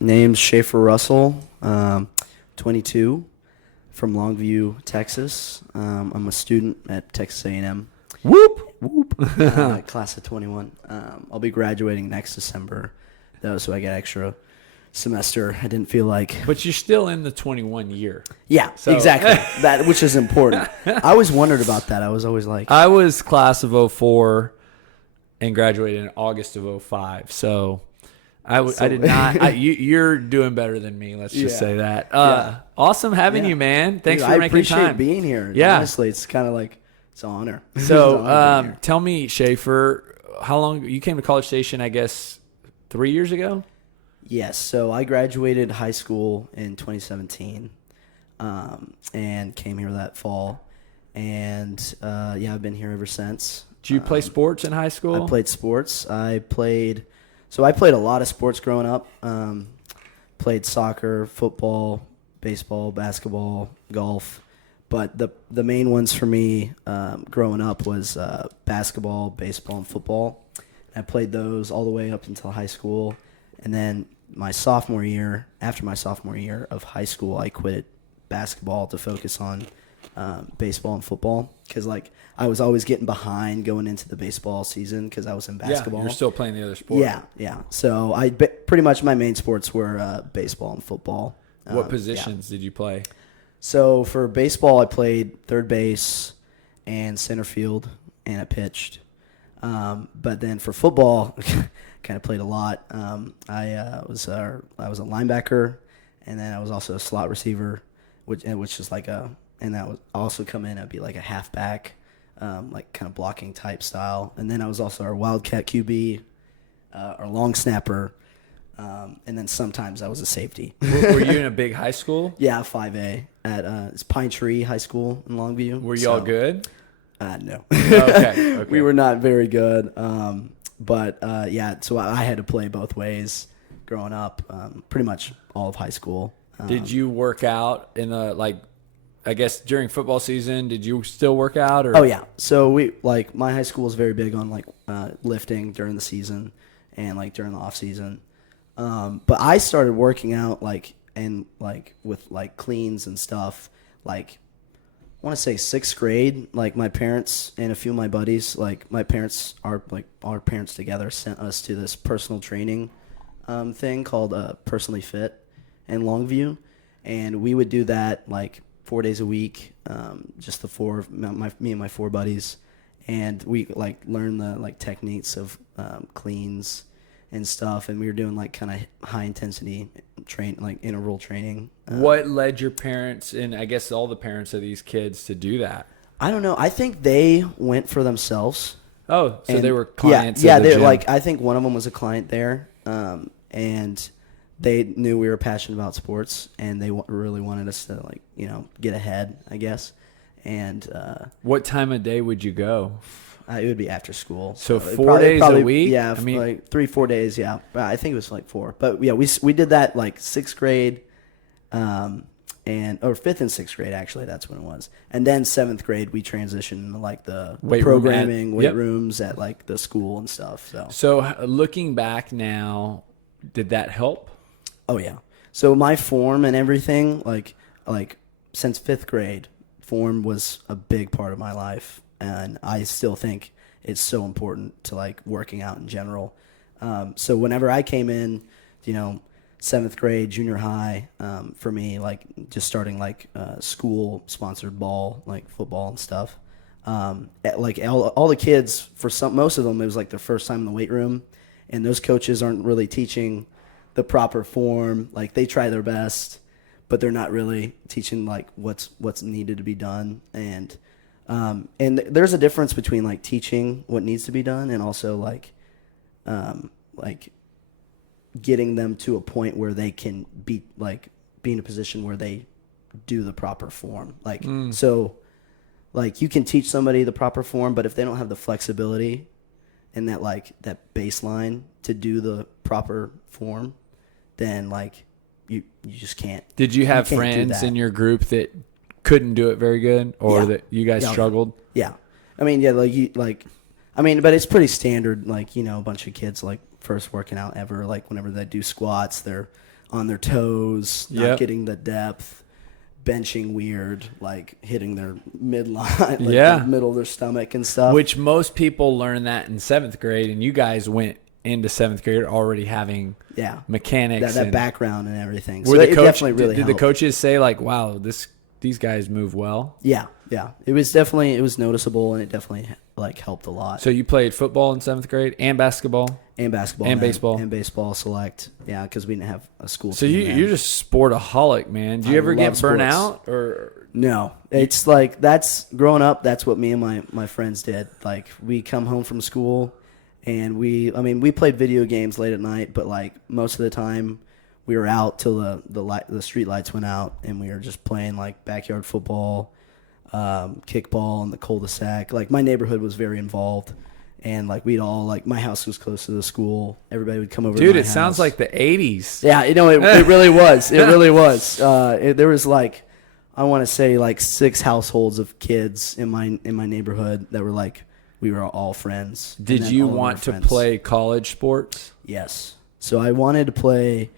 Name's Shaffer Russell, 22, from Longview, Texas. I'm a student at Texas A&M. Whoop, whoop. Class of 21. I'll be graduating next December, though, so I get extra semester. I didn't feel like... But you're still in the 21 year. Yeah, So- exactly. That, which is important. I always wondered about that. I was always like... I was class of 04 and graduated in August of 05. So I did not. You're doing better than me. Let's just say that. Awesome having you, man. Thanks for making time. I appreciate being here. Yeah. Honestly, it's kind of like, it's an honor. So tell me, Shaffer, how long you came to College Station, I guess, 3 years ago? Yes. So I graduated high school in 2017 and came here that fall. And, I've been here ever since. Did you play sports in high school? I played sports. I played a lot of sports growing up. Played soccer, football, baseball, basketball, golf. But the main ones for me growing up was basketball, baseball, and football. I played those all the way up until high school. And then after my sophomore year of high school, I quit basketball to focus on baseball and football because I was always getting behind going into the baseball season because I was in basketball. Yeah, you're still playing the other sport. Yeah. So pretty much my main sports were baseball and football. What positions did you play? So for baseball, I played third base and center field, and I pitched. But then for football, kind of played a lot. I was a linebacker, and then I was also a slot receiver, which is and that would also come in. I'd be like a halfback, like kind of blocking type style. And then I was also our wildcat QB, our long snapper, and then sometimes I was a safety. Were you in a big high school? Yeah, 5A at it's Pine Tree High School in Longview. Were you all good? No. Okay. We were not very good. But so I had to play both ways growing up, pretty much all of high school. Did you work out in I guess during football season, did you still work out? Or? Oh, yeah. So my high school was very big on lifting during the season and during the off season. But I started working out with cleans and stuff, I want to say 6th grade. My parents and a few of my buddies, my parents, our parents together sent us to this personal training thing called Personally Fit in Longview. And we would do that 4 days a week, just the four of me and my 4 buddies. And we learn the techniques of cleans and stuff. And we were doing kind of high intensity interval training. What led your parents and I guess all the parents of these kids to do that? I don't know. I think they went for themselves. Oh, so they were clients. Yeah, of the they're gym. I think one of them was a client there, and they knew we were passionate about sports, and they really wanted us to get ahead, I guess. And what time of day would you go? It would be after school. So 4 days a week? Yeah, I mean, 3-4 days, yeah. I think it was 4. But yeah, we did that 6th grade, or 5th and 6th grade, actually, that's when it was. And then 7th grade, we transitioned to the weight rooms at the school and stuff. So looking back now, did that help? Oh, yeah. So my form and everything, since 5th grade, form was a big part of my life. And I still think it's so important to working out in general. So whenever I came in, 7th grade, junior high, for me, just starting school sponsored ball, football and stuff. All the kids, most of them, it was their first time in the weight room, and those coaches aren't really teaching the proper form. They try their best, but they're not really teaching what's needed to be done. And there's a difference between teaching what needs to be done and also getting them to a point where they can be in a position where they do the proper form. So you can teach somebody the proper form, but if they don't have the flexibility and that baseline to do the proper form, then you just can't. Did you have friends in your group that couldn't do it very good, or that you guys struggled? Yeah. I mean, but it's pretty standard, a bunch of kids first working out ever. Like whenever they do squats, they're on their toes, not getting the depth, benching weird, like hitting their midline, like the middle of their stomach and stuff. Which most people learn that in 7th grade, and you guys went into 7th grade already having mechanics, that background and everything. So it definitely really helped. Did the coaches say like, "Wow, these guys move well"? Yeah. It was noticeable, and it definitely like helped a lot. So you played football in 7th grade and baasquetball and baseball select. Yeah, because we didn't have a school. So team you're just sportaholic, man. Do you ever get burnt out or? No, it's like that's growing up. That's what me and my friends did. Like we come home from school. And we played video games late at night, but like most of the time we were out till the street lights went out, and we were just playing like backyard football, kickball in the cul-de-sac. Like my neighborhood was very involved, and like we'd all like my house was close to the school. Everybody would come over. Dude, to my it sounds like the '80s. Yeah, it really was. It really was. There was like I want to say like 6 households of kids in my neighborhood that were like. We were all friends. Did you want to play college sports? Yes. So I wanted to play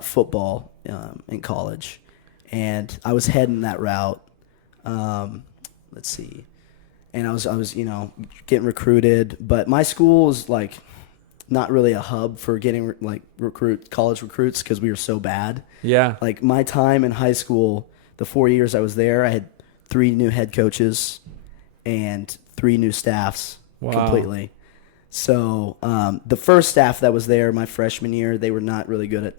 football in college, and I was heading that route. Let's see, and I was getting recruited, but my school was like not really a hub for getting like college recruits because we were so bad. Yeah. Like my time in high school, the 4 years I was there, I had 3 new head coaches and 3 new staffs completely. So the first staff that was there my freshman year, they were not really good at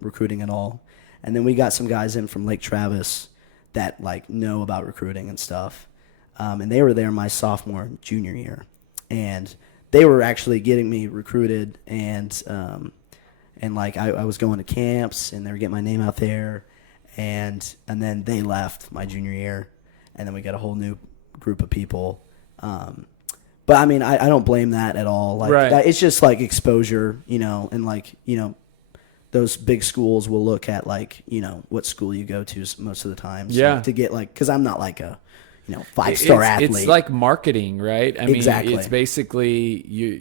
recruiting at all. And then we got some guys in from Lake Travis that like know about recruiting and stuff. And they were there my sophomore, junior year. And they were actually getting me recruited, and like I was going to camps, and they were getting my name out there. And then they left my junior year, and then we got a whole new group of people. But I mean, I don't blame that at all. Like it's just like exposure, and like, those big schools will look at like, what school you go to most of the time. So yeah. To get like, cause I'm not like a, 5-star athlete. It's like marketing, right? I mean, exactly. It's basically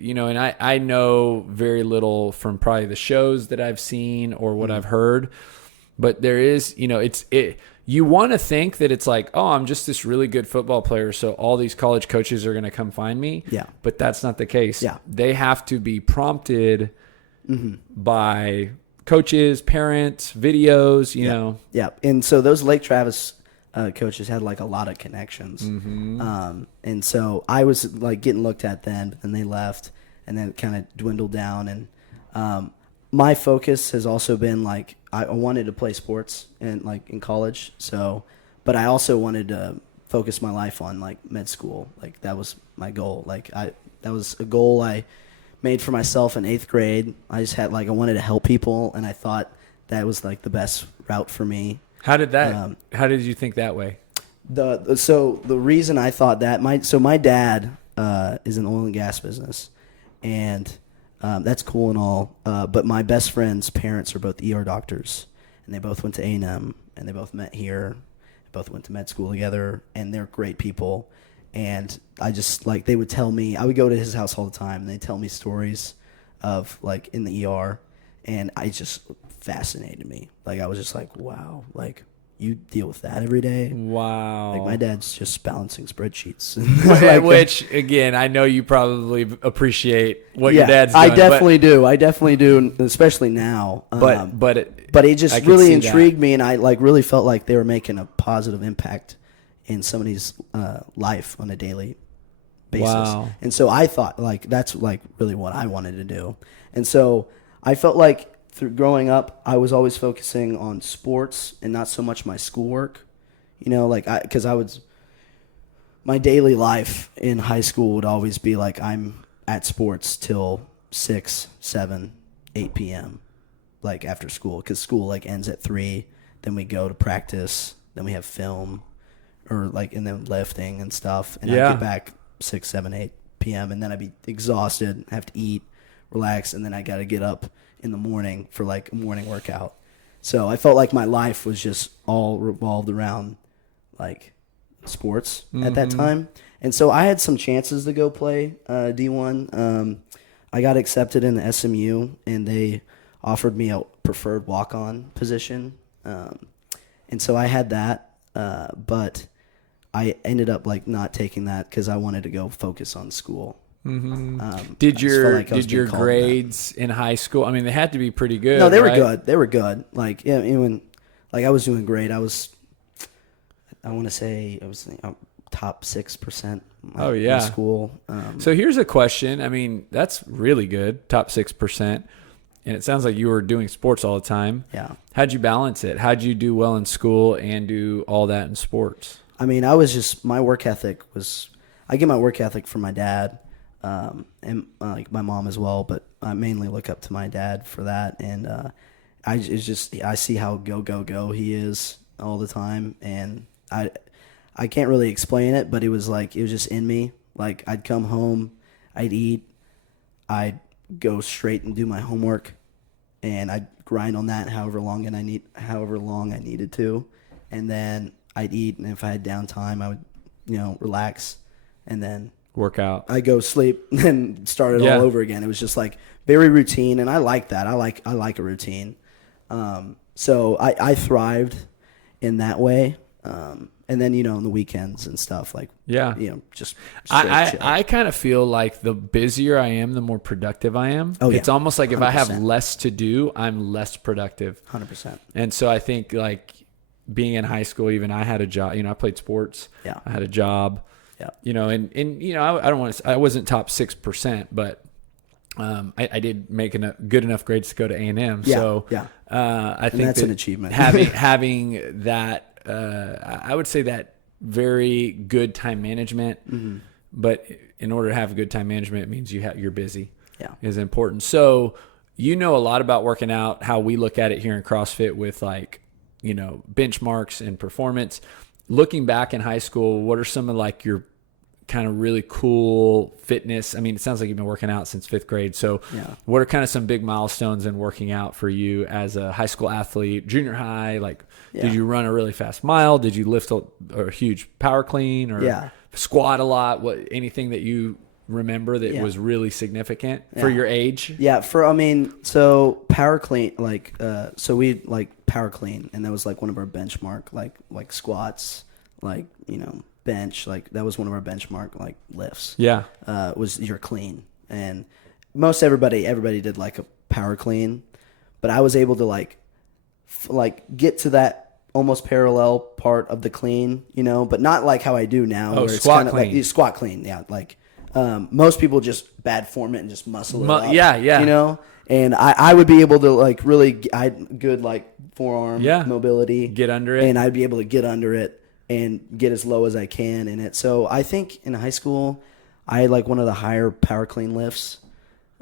and I know very little from probably the shows that I've seen or what I've heard, but there is, you want to think that it's like, oh, I'm just this really good football player, so all these college coaches are going to come find me. Yeah. But that's not the case. Yeah. They have to be prompted by coaches, parents, videos, you know. Yeah. And so those Lake Travis coaches had like a lot of connections. And so I was like getting looked at then, but then they left, and then it kind of dwindled down. And my focus has also been like, I wanted to play sports in college. So, but I also wanted to focus my life on like med school. Like that was my goal. Like that was a goal I made for myself in 8th grade. I just had like, I wanted to help people, and I thought that was like the best route for me. How did you think that way? So the reason I thought that, my dad is in oil and gas business, and that's cool and all. But my best friend's parents are both ER doctors, and they both went to A&M, and they both met here, both went to med school together, and they're great people. And I just like, they would tell me, I would go to his house all the time, and they'd tell me stories of like in the ER, and I just fascinated me. Like I was just like, wow, like you deal with that every day. Wow. Like my dad's just balancing spreadsheets. Which again, I know you probably appreciate what your dad's doing. I definitely do, especially now. But it just really intrigued me, and I like really felt like they were making a positive impact in somebody's life on a daily basis. Wow. And so I thought like that's like really what I wanted to do. And so I felt like through growing up, I was always focusing on sports and not so much my schoolwork, my daily life in high school would always be like, I'm at sports till 6, 7, 8 p.m. like after school, because school like ends at 3, then we go to practice, then we have film or like, and then lifting and stuff. And I get back 6, 7, 8 p.m. and then I'd be exhausted, have to eat, relax, and then I got to get up in the morning for like a morning workout. So I felt like my life was just all revolved around like sports at that time. And so I had some chances to go play D1. I got accepted in the SMU, and they offered me a preferred walk-on position. And so I had that, but I ended up like not taking that because I wanted to go focus on school. Mm-hmm. Did your grades in high school? I mean, they had to be pretty good. No, they right? were good. They were good. Like, yeah, even like I was doing great. I want to say I was top 6%. In school. So here's a question. I mean, that's really good. Top 6%. And it sounds like you were doing sports all the time. Yeah. How'd you balance it? How'd you do well in school and do all that in sports? I mean, my work ethic was, I get my work ethic from my dad, and like my mom as well, but I mainly look up to my dad for that. And I see how go he is all the time, and I can't really explain it, but it was just in me. Like, I'd come home, I'd eat, I'd go straight and do my homework, and I'd grind on that however long I needed to, and then I'd eat, and if I had downtime, I would, relax, and then work out. I'd go sleep and start it all over again. It was just like very routine, and I like that. I like a routine. So I thrived in that way. And then, on the weekends and stuff, like, just I kind of feel like the busier I am, the more productive I am. Oh, yeah. It's almost like if 100%. I have less to do, I'm less productive. 100%. And so I think, like, being in high school, even I had a job, I played sports. Yeah. I had a job. Yeah. I wasn't top 6%, but I did make good enough grades to go to A&M. Yeah. So yeah. I think that's an achievement. having that, I would say that very good time management, mm-hmm. but in order to have good time management, it means you're busy. Yeah. Is important. So a lot about working out, how we look at it here in CrossFit with benchmarks and performance. Looking back in high school, what are some of like your kind of really cool fitness? I mean, it sounds like you've been working out since 5th grade. So what are kind of some big milestones in working out for you as a high school athlete, junior high? Like, did you run a really fast mile? Did you lift a huge power clean or squat a lot? Anything that you remember that was really significant for your age? Yeah. So power clean, so we power clean, and that was like one of our benchmark, like squats, bench, that was one of our benchmark lifts. Yeah. Was your clean, and most everybody did like a power clean, but I was able to get to that almost parallel part of the clean, but not like how I do now. Oh, where squat it's clean. Squat clean. Yeah. Most people just bad form it and just muscle it up. Yeah. And I would be able to I had good forearm mobility. Get under it. And I'd be able to get under it and get as low as I can in it. So I think in high school, I had one of the higher power clean lifts.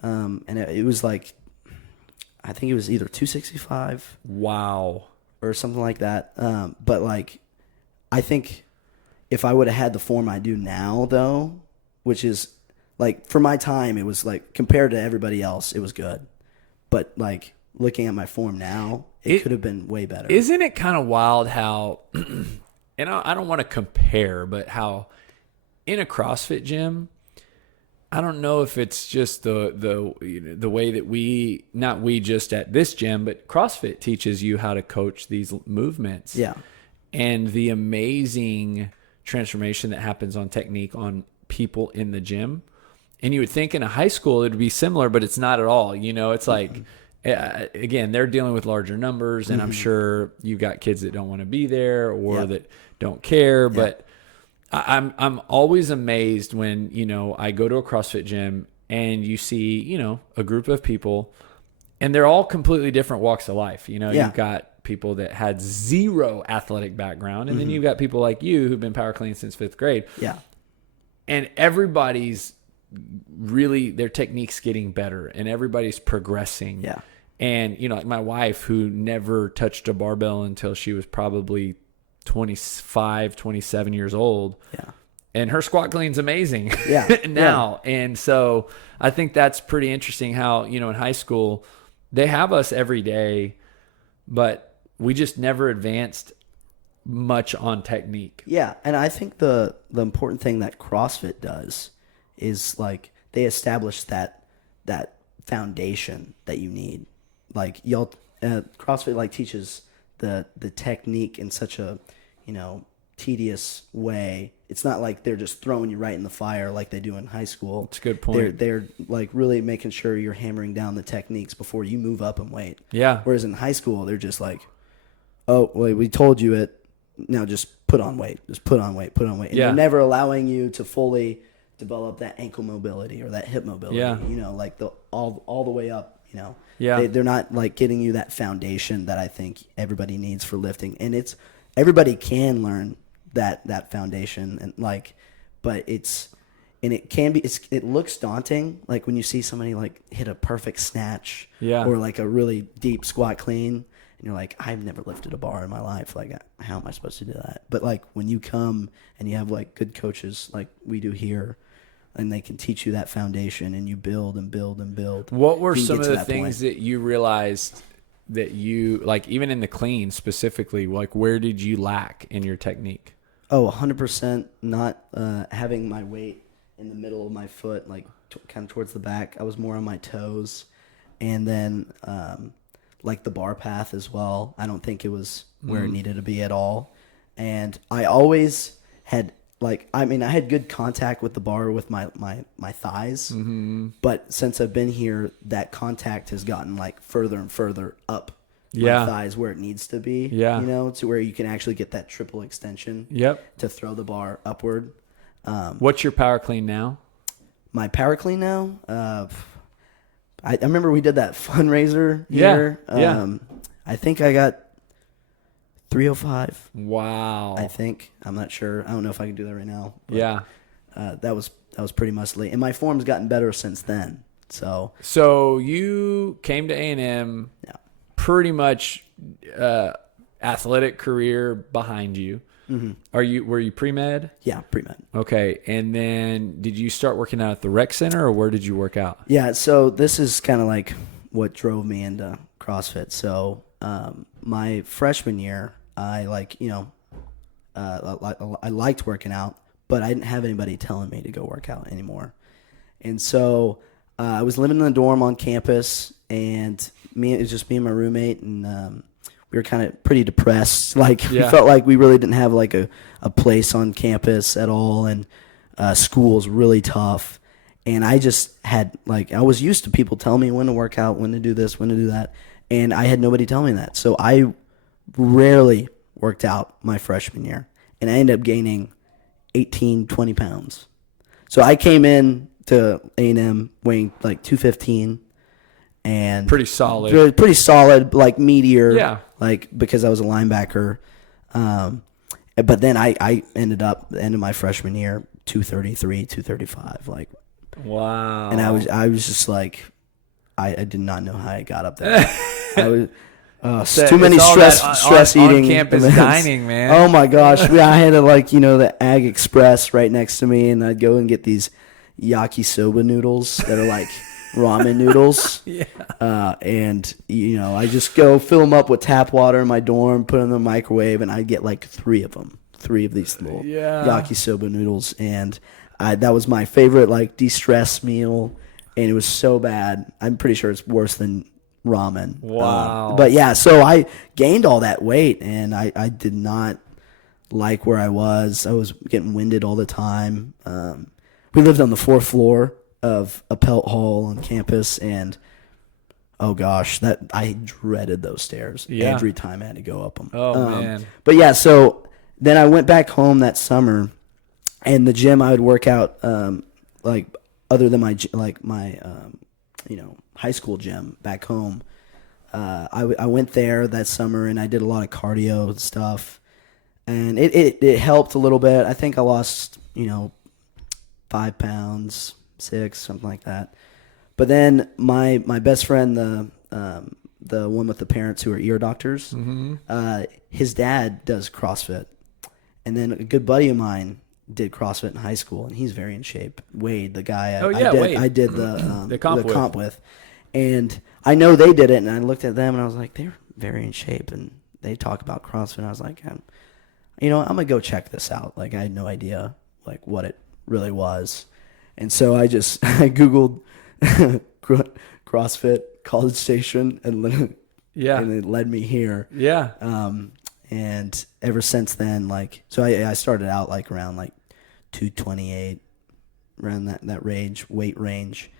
And it was I think it was either 265. Wow. Or something like that. But I think if I would have had the form I do now, though, which is for my time, it was compared to everybody else, it was good. But looking at my form now, it could have been way better. Isn't it kind of wild how, and I don't want to compare, but how in a CrossFit gym, I don't know if it's just the way that not we just at this gym, but CrossFit teaches you how to coach these movements. Yeah. And the amazing transformation that happens on technique on people in the gym. And you would think in a high school it would be similar, but it's not at all. It's again, they're dealing with larger numbers, and I'm sure you've got kids that don't want to be there or that don't care, but I'm always amazed when, I go to a CrossFit gym and you see, a group of people, and they're all completely different walks of life. You've got people that had zero athletic background, and then you've got people like you who've been power clean since 5th grade. Yeah. And everybody's really, their technique's getting better, and everybody's progressing. Yeah. And, my wife, who never touched a barbell until she was probably 25, 27 years old. Yeah. And her squat clean's amazing now. Yeah. And so I think that's pretty interesting how, in high school, they have us every day, but we just never advanced much on technique. Yeah. And I think the important thing that CrossFit does is they establish that that foundation that you need. Like CrossFit like teaches the technique in such a, tedious way. It's not like they're just throwing you right in the fire like they do in high school. That's a good point. They're like really making sure you're hammering down the techniques before you move up in weight. Yeah. Whereas in high school, they're just like, oh, well, we told you it. Now just put on weight. Just put on weight. Put on weight. And they're never allowing you to fully develop that ankle mobility or that hip mobility. Yeah. Like all the way up. Yeah. They're not like getting you that foundation that I think everybody needs for lifting, and everybody can learn that foundation, and but it looks daunting, like when you see somebody like hit a perfect snatch, or like a really deep squat clean, and you're like, I've never lifted a bar in my life, like how am I supposed to do that? But like when you come and you have like good coaches like we do here, and they can teach you that foundation, and you build and build and build. What were some of the things that you realized that you, like even in the clean specifically, like where did you lack in your technique? Oh, 100% not having my weight in the middle of my foot, like kind of towards the back. I was more on my toes. And then like the bar path as well. I don't think it was where it needed to be at all. And I always had I had good contact with the bar with my thighs. Mm-hmm. But since I've been here, that contact has gotten like further and further up my thighs where it needs to be. Yeah. To where you can actually get that triple extension. Yep. To throw the bar upward. What's your power clean now? My power clean now? I remember we did that fundraiser here. Yeah. I think I got 305. Wow. I think. I'm not sure. I don't know if I can do that right now. But, yeah. That was pretty muscly. And my form's gotten better since then. So you came to A&M, pretty much athletic career behind you. Mm-hmm. Were you pre-med? Yeah, pre-med. Okay. And then did you start working out at the rec center, or where did you work out? Yeah, so this is kind of like what drove me into CrossFit. So my freshman year, I liked working out, but I didn't have anybody telling me to go work out anymore. And so I was living in the dorm on campus, and it was just me and my roommate, and we were kind of pretty depressed. We felt like we really didn't have like a place on campus at all, and school was really tough. And I just had I was used to people telling me when to work out, when to do this, when to do that, and I had nobody tell me that. So I rarely worked out my freshman year, and I ended up gaining 18, 20 pounds. So I came in to A&M weighing like 215. And pretty solid, like meteor, because I was a linebacker. But then I ended up at the end of my freshman year 233, 235, wow. And I was just like, I did not know how I got up there. I was too many stress eating on campus events. Dining, man. Oh my gosh, I had the Ag Express right next to me, and I'd go and get these yakisoba noodles that are like ramen noodles. And I just go fill them up with tap water in my dorm, put them in the microwave, and I get like three of these little yakisoba noodles, and that was my favorite de-stress meal, and it was so bad. I'm pretty sure it's worse than ramen. Wow. But yeah, so I gained all that weight, and I did not like where I was. I was getting winded all the time. We lived on the 4th floor of a Pelt Hall on campus, and oh gosh, that I dreaded those stairs every time I had to go up them. Oh man. But yeah, so then I went back home that summer, and the gym I would work out, other than my high school gym back home, I went there that summer, and I did a lot of cardio stuff, and it helped a little bit. I think I lost 5 pounds. 6, something like that. But then my best friend, the one with the parents who are ear doctors, his dad does CrossFit, and then a good buddy of mine did CrossFit in high school, and he's very in shape. Wade, the guy I did the comp with, and I know they did it, and I looked at them and I was like, they're very in shape, and they talk about CrossFit. And I was like, I'm gonna go check this out. I had no idea what it really was. And so I Googled CrossFit, College Station, and it led me here. Yeah. And ever since then, like, so I started out like around like 228, around that weight range.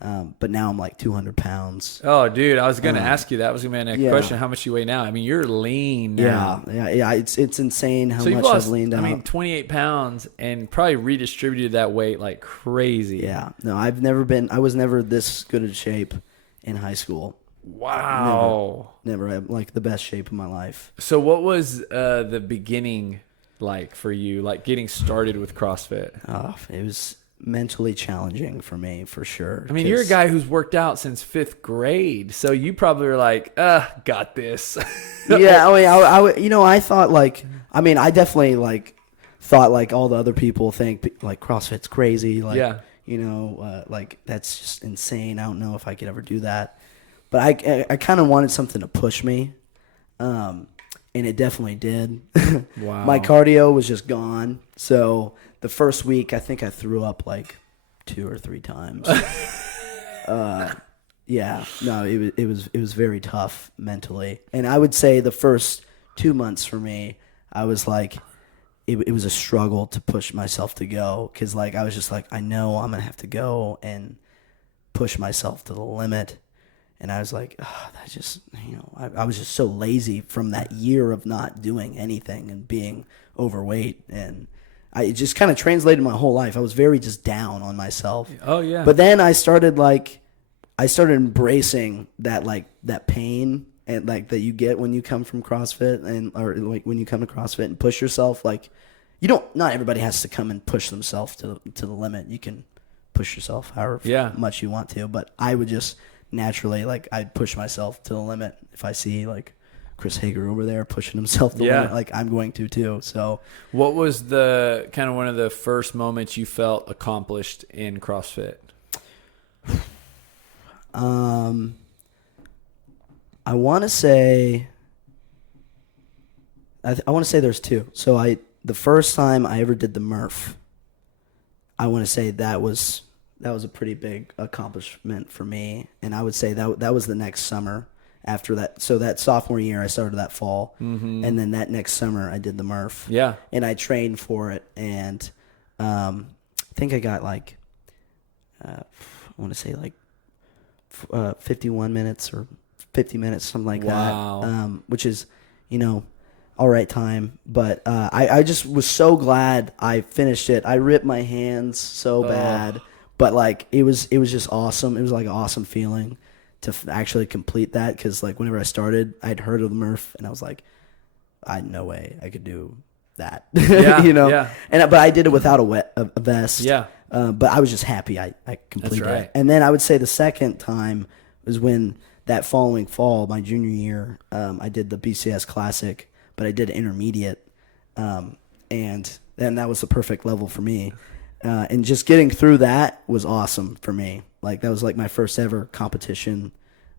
But now I'm like 200 pounds. Oh, dude, I was going to ask you, that was going to be my next question. How much you weigh now? I mean, you're lean now. Yeah. It's insane how much lost, I've leaned out. I mean, 28 pounds and probably redistributed that weight like crazy. Yeah. No, I was never this good of shape in high school. Wow. Never had like the best shape of my life. So what was the beginning like for you, like getting started with CrossFit? It was mentally challenging for me, for sure. I mean, you're a guy who's worked out since 5th grade, so you probably were like, got this. Yeah, I mean, I thought like, I mean, I definitely like thought like all the other people think like CrossFit's crazy, like, like that's just insane. I don't know if I could ever do that, but I kind of wanted something to push me, and it definitely did. Wow. My cardio was just gone, so the first week, I think I threw up like 2 or 3 times. Yeah, no, it was very tough mentally, and I would say the first 2 months for me, I was like, it was a struggle to push myself to go, because like I was just like, I know I'm gonna have to go and push myself to the limit, and I was like, that just I was just so lazy from that year of not doing anything and being overweight, and it just kind of translated my whole life. I was very just down on myself. Oh yeah. But then I started embracing that pain and like that you get when you come from CrossFit or like when you come to CrossFit and push yourself. Like not everybody has to come and push themselves to the limit. You can push yourself however much you want to. But I would just naturally I'd push myself to the limit if I see like Chris Hager over there pushing himself to the limit, like I'm going to too. So what was the kind of one of the first moments you felt accomplished in CrossFit? I want to say there's 2. So the first time I ever did the Murph, I want to say that was a pretty big accomplishment for me, and I would say that was the next summer. After that, so that sophomore year, I started that fall, and then that next summer, I did the Murph. Yeah, and I trained for it, and I think I got like, I want to say like 51 minutes or 50 minutes, something like that, which is, all right time. But I just was so glad I finished it. I ripped my hands so bad, but like it was just awesome. It was like an awesome feeling to actually complete that, because like whenever I started, I'd heard of the Murph and I was like, I had no way I could do that. Yeah. But I did it without a vest. Yeah. But I was just happy I completed right. it. And then I would say the second time was when that following fall, my junior year, I did the BCS Classic, but I did intermediate, and then that was the perfect level for me. And just getting through that was awesome for me. Like that was like my first ever competition,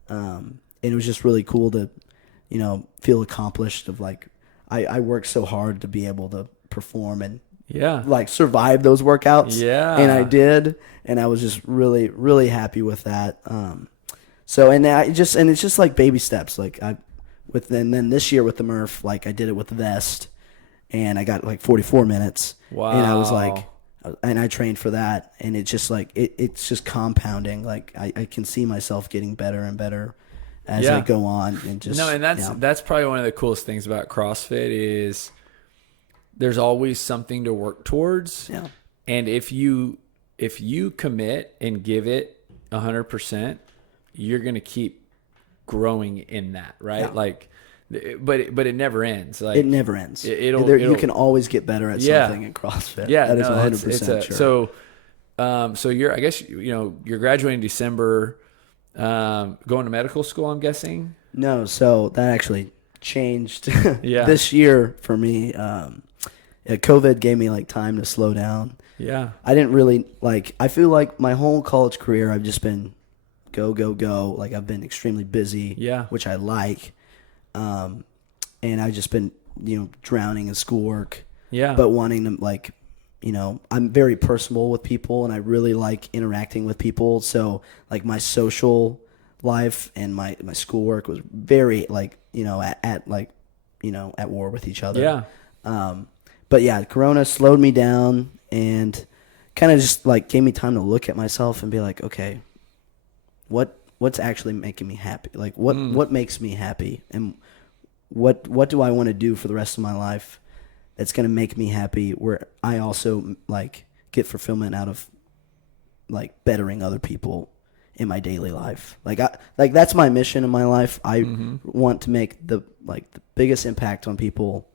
and it was just really cool to, feel accomplished. Of like, I worked so hard to be able to perform and like survive those workthis. Yeah, and I did, and I was just really really happy with that. So and it's just like baby steps. Like and then this year with the Murph, like I did it with the vest, and I got like 44 minutes. Wow, and I was like. And I trained for that, and it's just like it's just compounding. Like I can see myself getting better and better as I go on, and just that's probably one of the coolest things about CrossFit is there's always something to work towards. Yeah, and if you commit and give it 100%, you're gonna keep growing in that, right? Yeah. Like. But it never ends. Like it never ends. You can always get better at something in CrossFit. Yeah, that is 100% sure. So you're you're graduating in December, going to medical school, I'm guessing. No, so that actually changed this year for me. COVID gave me like time to slow down. Yeah, I didn't really I feel like my whole college career I've just been go. Like I've been extremely busy. Yeah, which I like. And I've just been, drowning in schoolwork. Yeah. But wanting to I'm very personable with people, and I really like interacting with people. So like my social life and my schoolwork was very like, at like, at war with each other. Yeah. But yeah, Corona slowed me down and kind of just like gave me time to look at myself and be like, okay, what's actually making me happy? Like what makes me happy, and what do I want to do for the rest of my life that's going to make me happy, where I also like get fulfillment out of like bettering other people in my daily life. Like that's my mission in my life. I want to make the biggest impact on people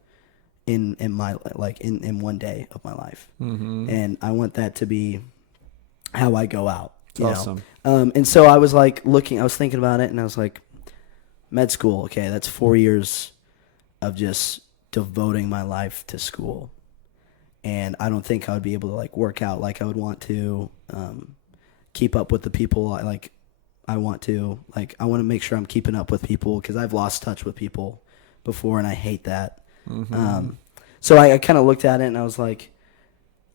in my like in one day of my life. And I want that to be how I go out. Awesome. And so I was like I was thinking about it, and I was like, med school, okay, that's 4 years of just devoting my life to school. And I don't think I would be able to like work out like I would want to, keep up with the people I want to. Like I want to make sure I'm keeping up with people, because I've lost touch with people before, and I hate that. So I kind of looked at it and I was like,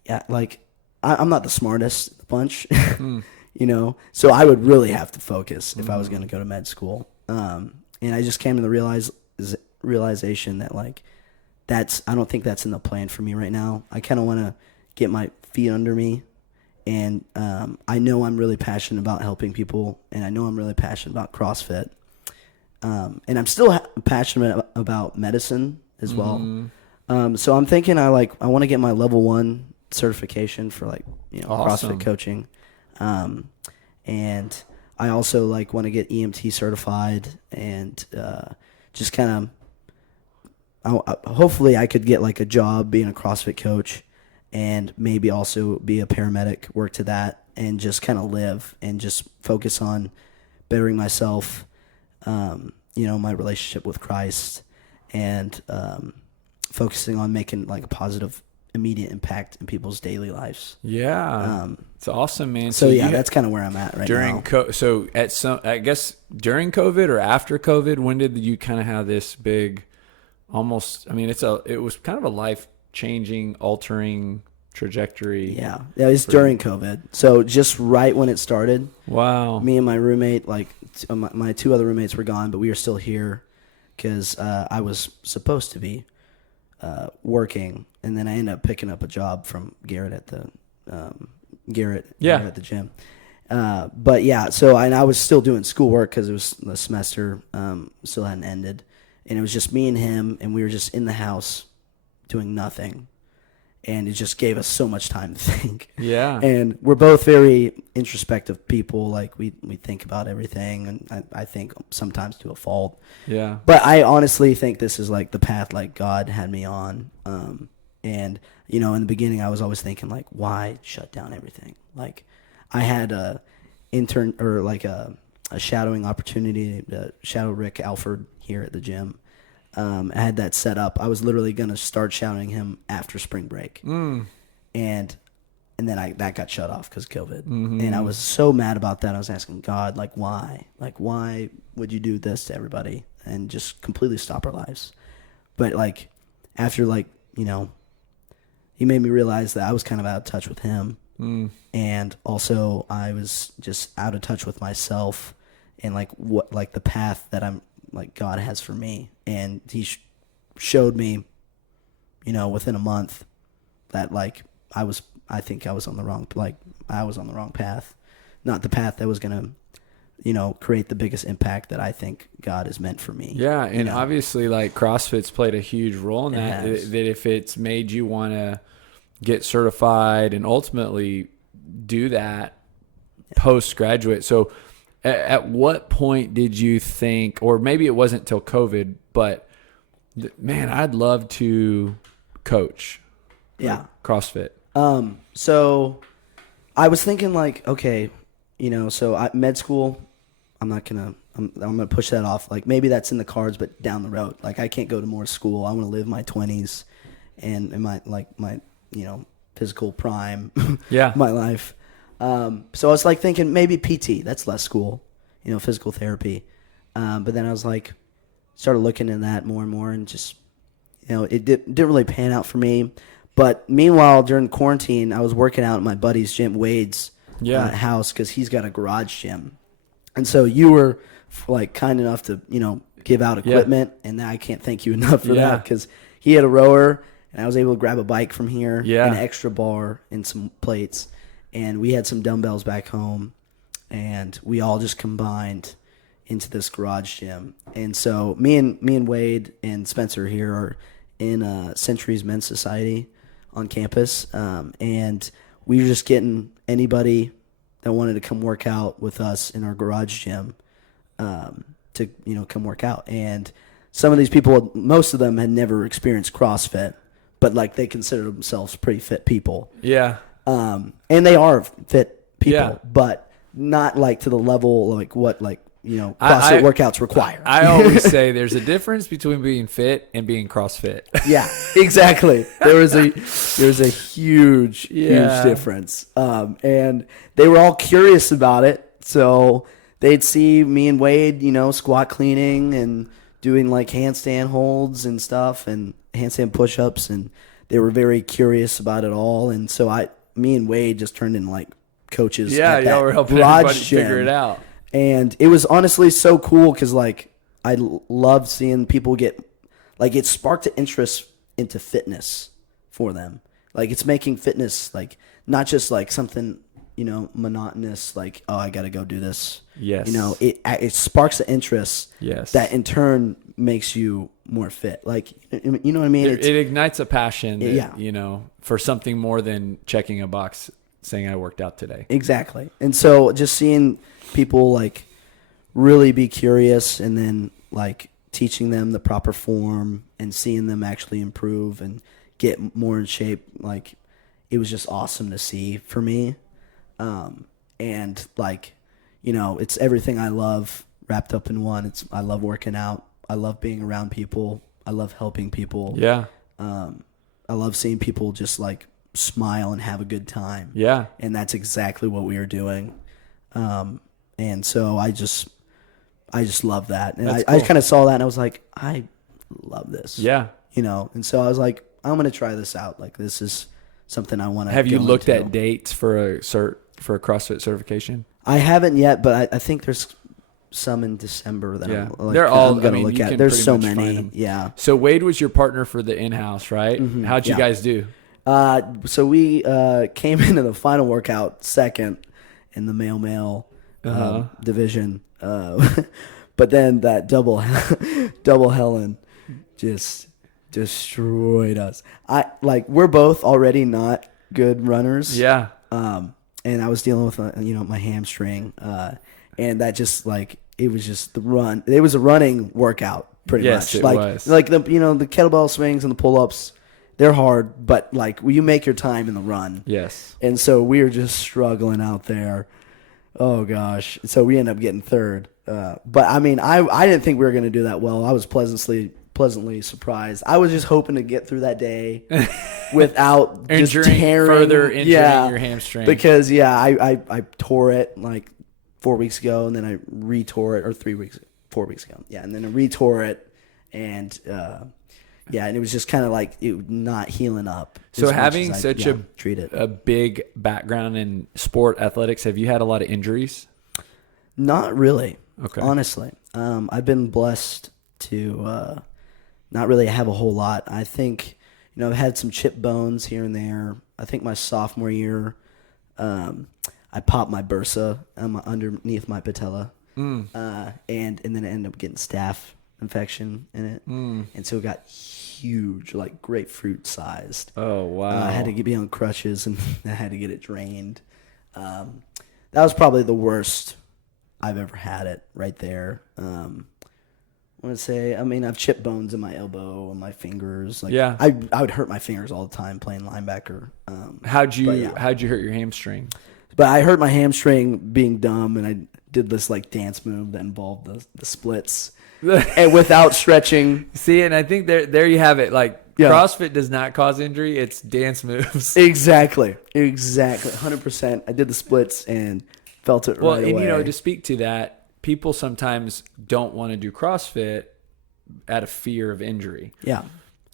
yeah, like I'm not the smartest in the bunch, so I would really have to focus if I was going to go to med school. And I just came to the realization that like I don't think that's in the plan for me right now. I kind of want to get my feet under me, and I know I'm really passionate about helping people, and I know I'm really passionate about CrossFit, and I'm still passionate about medicine as well. So I'm thinking I want to get my level 1 certification for Awesome. CrossFit coaching, and I also want to get EMT certified, and just kind of hopefully I could get a job being a CrossFit coach, and maybe also be a paramedic, work to that, and just kind of live and just focus on bettering myself, my relationship with Christ, and focusing on making a positive immediate impact in people's daily lives. Yeah. It's awesome, man. So yeah, that's kind of where I'm at right now. So I guess during COVID or after COVID, when did you kind of have this big, almost, it was kind of a life-changing, altering trajectory. Yeah, it was during COVID. So just right when it started. Wow. Me and my roommate, my 2 other roommates were gone, but we were still here because I was supposed to be working, and then I ended up picking up a job from Garrett at the at the gym. But yeah, so I was still doing schoolwork because it was the semester still hadn't ended, and it was just me and him, and we were just in the house doing nothing, and it just gave us so much time to think. Yeah. And we're both very introspective people. Like we think about everything, and I think sometimes to a fault. Yeah. But I honestly think this is the path God had me on. And in the beginning I was always thinking why shut down everything? I had a intern or a shadowing opportunity to shadow Rick Alford here at the gym. I had that set up. I was literally going to start shadowing him after spring break. And then that got shut off because COVID. And I was so mad about that. I was asking God, why? Why would you do this to everybody and just completely stop our lives? But after he made me realize that I was kind of out of touch with him. And also I was just out of touch with myself and what the path that I'm God has for me. And he showed me, within a month that I think I was on the wrong path, not the path that was going to, create the biggest impact that I think God has meant for me. Yeah. And obviously CrossFit's played a huge role in that if it's made you want to get certified and ultimately do that postgraduate. So at what point did you think, or maybe it wasn't till COVID, but man, I'd love to coach CrossFit. So I was thinking okay, so med school, I'm gonna push that off. Maybe that's in the cards, but down the road. I can't go to more school. I want to live my 20s and in my physical prime. My life. So I was thinking maybe PT, that's less school, physical therapy. But then I was started looking into that more and more, and just, it didn't really pan out for me. But meanwhile, during quarantine, I was working out at my buddy's gym, Wade's house, because he's got a garage gym. And so you were like kind enough to, give out equipment, and I can't thank you enough for that, because he had a rower, and I was able to grab a bike from here, an extra bar and some plates, and we had some dumbbells back home, and we all just combined into this garage gym. And so me and Wade and Spencer here are in Century's Men's Society on campus, and we were just getting anybody that wanted to come work out with us in our garage gym to come work out. And some of these people, most of them had never experienced CrossFit, but like they consider themselves pretty fit people. Yeah. And they are fit people, Yeah. but not like to the level like what CrossFit workouts require. I always say there's a difference between being fit and being CrossFit. Yeah, exactly. There was a huge difference. And they were all curious about it. So they'd see me and Wade, squat cleaning and doing like handstand holds and stuff and handstand push-ups, and they were very curious about it all. And so me and Wade just turned into like coaches. Yeah, y'all were helping everybody figure it out. And it was honestly so cool because, like, I loved seeing people get, like, it sparked an interest into fitness for them. Like, it's making fitness, like, not just, like, something, monotonous, like, oh, I got to go do this. Yes. It sparks the interest. Yes. That, in turn, makes you more fit. Like, you know what I mean? It ignites a passion that, for something more than checking a box saying I worked out today. Exactly. And so just seeing people like really be curious and then like teaching them the proper form and seeing them actually improve and get more in shape, like it was just awesome to see for me. And like, it's everything I love wrapped up in one. I love working out. I love being around people. I love helping people. Yeah. I love seeing people just like smile and have a good time. Yeah. And that's exactly what we were doing. And so I just love that. And I kind of saw that and I was like, I love this. Yeah. And so I was like, I'm going to try this out. Like, this is something I want to Have you looked at dates for a CrossFit certification? I haven't yet, but I think there's some in December that they're all I'm going to look at. There's so many. Yeah. So Wade was your partner for the in-house, right? Mm-hmm. How'd you guys do? So we came into the final workout second in the male division, but then that double Helen just destroyed us. We're both already not good runners. Yeah. And I was dealing with my hamstring, and that just like it was just the run. It was a running workout pretty much. It was. Like the the kettlebell swings and the pull ups. They're hard, but like you make your time in the run. Yes. And so we were just struggling out there. Oh gosh. So we ended up getting third. But I mean, I didn't think we were going to do that well. I was pleasantly surprised. I was just hoping to get through that day without further injuring your hamstring. Because I tore it like 4 weeks ago, and then I retore it, or 4 weeks ago. Yeah, and then I retore it, and and it was just kind of like it not healing up. So having such a big background in sport athletics, have you had a lot of injuries? Not really. Okay. Honestly, I've been blessed to not really have a whole lot. I think I've had some chip bones here and there. I think my sophomore year, I popped my bursa underneath my patella, and then I ended up getting staph infection in it, and so it got huge, like grapefruit sized. Oh wow! I had to be on crutches, and I had to get it drained. That was probably the worst I've ever had it right there. I want to say, I mean, I've chipped bones in my elbow and my fingers. Like, yeah, I would hurt my fingers all the time playing linebacker. How'd you hurt your hamstring? But I hurt my hamstring being dumb, and I did this like dance move that involved the splits. And without stretching. See, and I think there you have it. Like, CrossFit does not cause injury; it's dance moves. Exactly, 100%. I did the splits and felt it right away. Well, and to speak to that, people sometimes don't want to do CrossFit out of fear of injury. Yeah.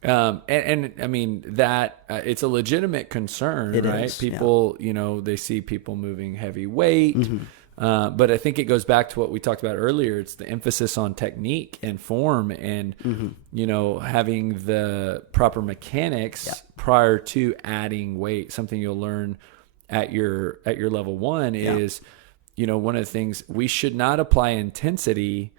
And I mean that it's a legitimate concern, right? People, they see people moving heavy weight. Mm-hmm. But I think it goes back to what we talked about earlier. It's the emphasis on technique and form and, having the proper mechanics prior to adding weight. Something you'll learn at your level 1 is, one of the things, we should not apply intensity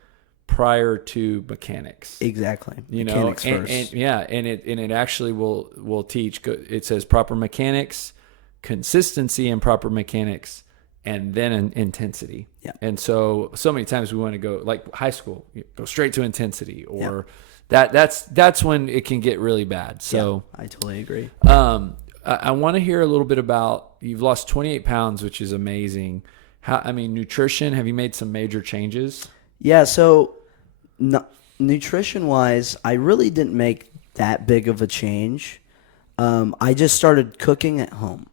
prior to mechanics. Exactly. Mechanics first. And it actually will teach. It says proper mechanics, consistency in proper mechanics, and then an intensity. Yeah. And so many times we want to go like high school, go straight to intensity, or that's when it can get really bad. So I totally agree. I want to hear a little bit about, you've lost 28 pounds, which is amazing. Nutrition, have you made some major changes? Yeah. So nutrition wise, I really didn't make that big of a change. I just started cooking at home,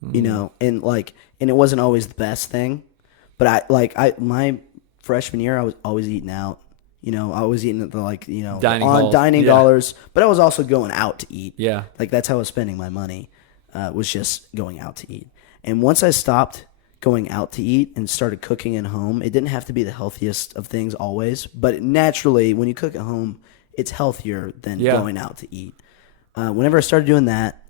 and it wasn't always the best thing, but my freshman year, I was always eating out. I was eating at the dining dollars, but I was also going out to eat. Yeah. That's how I was spending my money, was just going out to eat. And once I stopped going out to eat and started cooking at home, it didn't have to be the healthiest of things always, but naturally when you cook at home, it's healthier than going out to eat. Whenever I started doing that,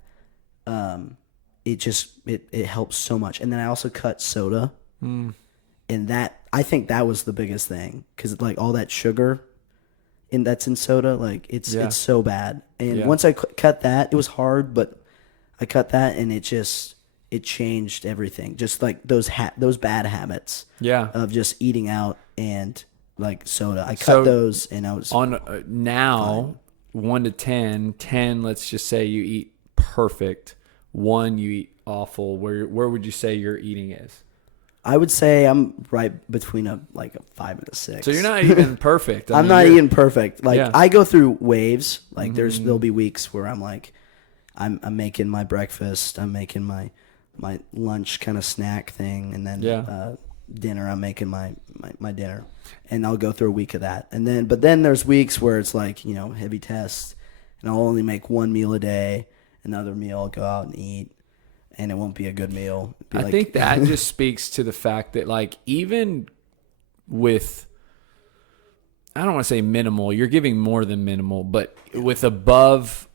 it helps so much. And then I also cut soda. And I think that was the biggest thing, because all that sugar that's in soda, it's so bad. And once I cut that, it was hard, but I cut that, and it changed everything. Just those bad habits of just eating out and soda. I cut those, and I was on now fine. 1 to 10. 10, let's just say you eat perfect. 1, you eat awful. Where would you say your eating is? I would say I'm right between a 5 and a 6. So you're not even perfect. I'm not eating perfect. I go through waves. There'll be weeks where I'm making my breakfast, I'm making my lunch kind of snack thing, and then dinner, I'm making my dinner, and I'll go through a week of that. But then there's weeks where it's heavy test, and I'll only make one meal a day. Another meal I'll go out and eat, and it won't be a good meal. I think that just speaks to the fact that even with, I don't want to say minimal, you're giving more than minimal, but with above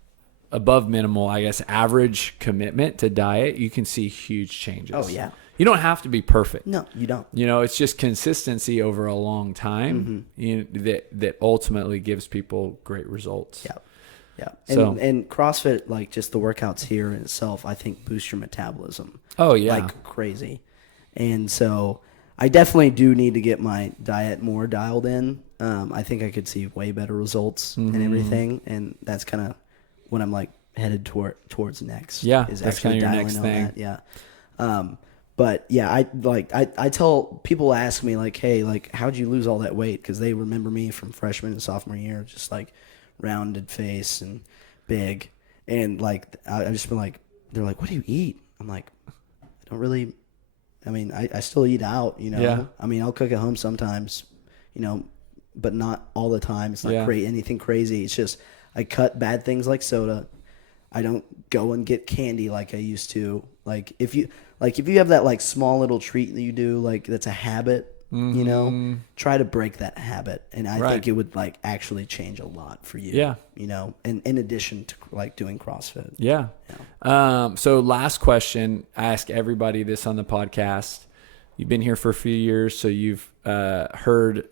minimal, I guess, average commitment to diet, you can see huge changes. Oh yeah. You don't have to be perfect. No, you don't. It's just consistency over a long time that ultimately gives people great results. Yeah. Yeah. And CrossFit, just the workouts here in itself, I think boost your metabolism. Oh, yeah. Crazy. And so I definitely do need to get my diet more dialed in. I think I could see way better results and everything. And that's kind of what I'm headed towards next. Yeah. Is that's actually kind of your next thing. that. Yeah. But yeah, I tell people, ask me hey, how'd you lose all that weight? Because they remember me from freshman and sophomore year, just rounded face and big, and I just been they're what do you eat? I'm I don't really. I still eat out, Yeah. I'll cook at home sometimes, but not all the time. It's not anything crazy. It's just I cut bad things like soda. I don't go and get candy like I used to. If you have that small little treat that you do, that's a habit, try to break that habit. And I think it would actually change a lot for you. Yeah. And in addition to doing CrossFit. Yeah. So last question, I ask everybody this on the podcast. You've been here for a few years, so you've heard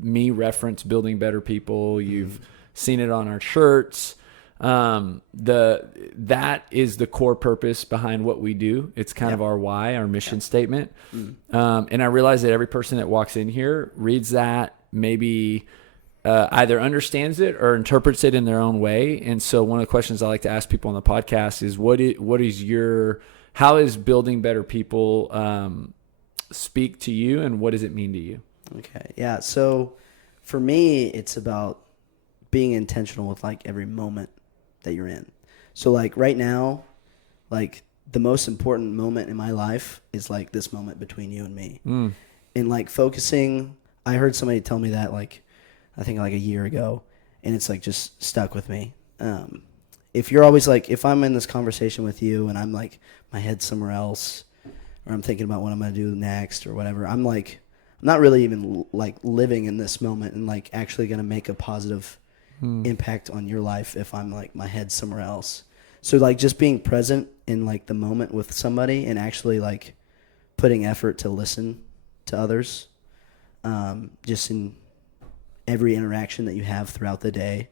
me reference building better people. You've seen it on our shirts. That is the core purpose behind what we do. It's kind of our why, our mission statement. And I realize that every person that walks in here reads that, maybe either understands it or interprets it in their own way. And so one of the questions I like to ask people on the podcast is how is building better people speak to you, and what does it mean to you? Okay. Yeah. So for me, it's about being intentional with every moment that you're in. So right now, the most important moment in my life is this moment between you and me. And focusing, I heard somebody tell me that I think a year ago, and it's just stuck with me. If you're always if I'm in this conversation with you and I'm my head's somewhere else, or I'm thinking about what I'm going to do next or whatever, I'm not really even like living in this moment and like actually going to make a positive impact on your life if I'm like my head's somewhere else. So like just being present in like the moment with somebody and actually like putting effort to listen to others, just in every interaction that you have throughout the day.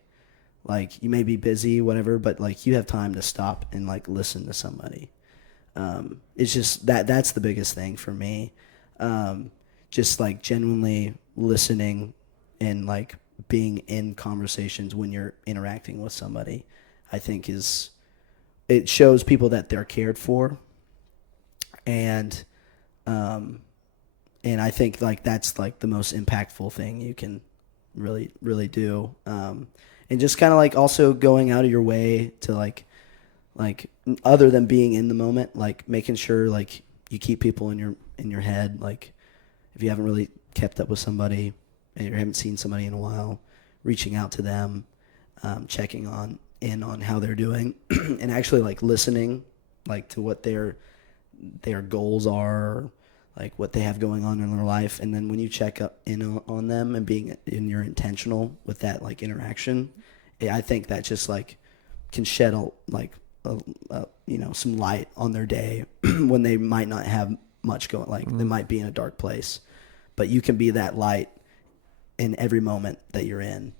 Like you may be busy, whatever, but like you have time to stop and like listen to somebody. It's just that's the biggest thing for me. Just like genuinely listening and like being in conversations when you're interacting with somebody, I think it shows people that they're cared for. And I think like that's like the most impactful thing you can really, really do. And just kind of like also going out of your way to like other than being in the moment, like making sure like you keep people in your head. Like if you haven't really kept up with somebody and you haven't seen somebody in a while, reaching out to them, checking on how they're doing, and actually like listening like to what their goals are, like what they have going on in their life. And then when you check up in on them and you're intentional with that like interaction, I think that just like can shed some light on their day when they might not have much going, like they might be in a dark place, but you can be that light in every moment that you're in.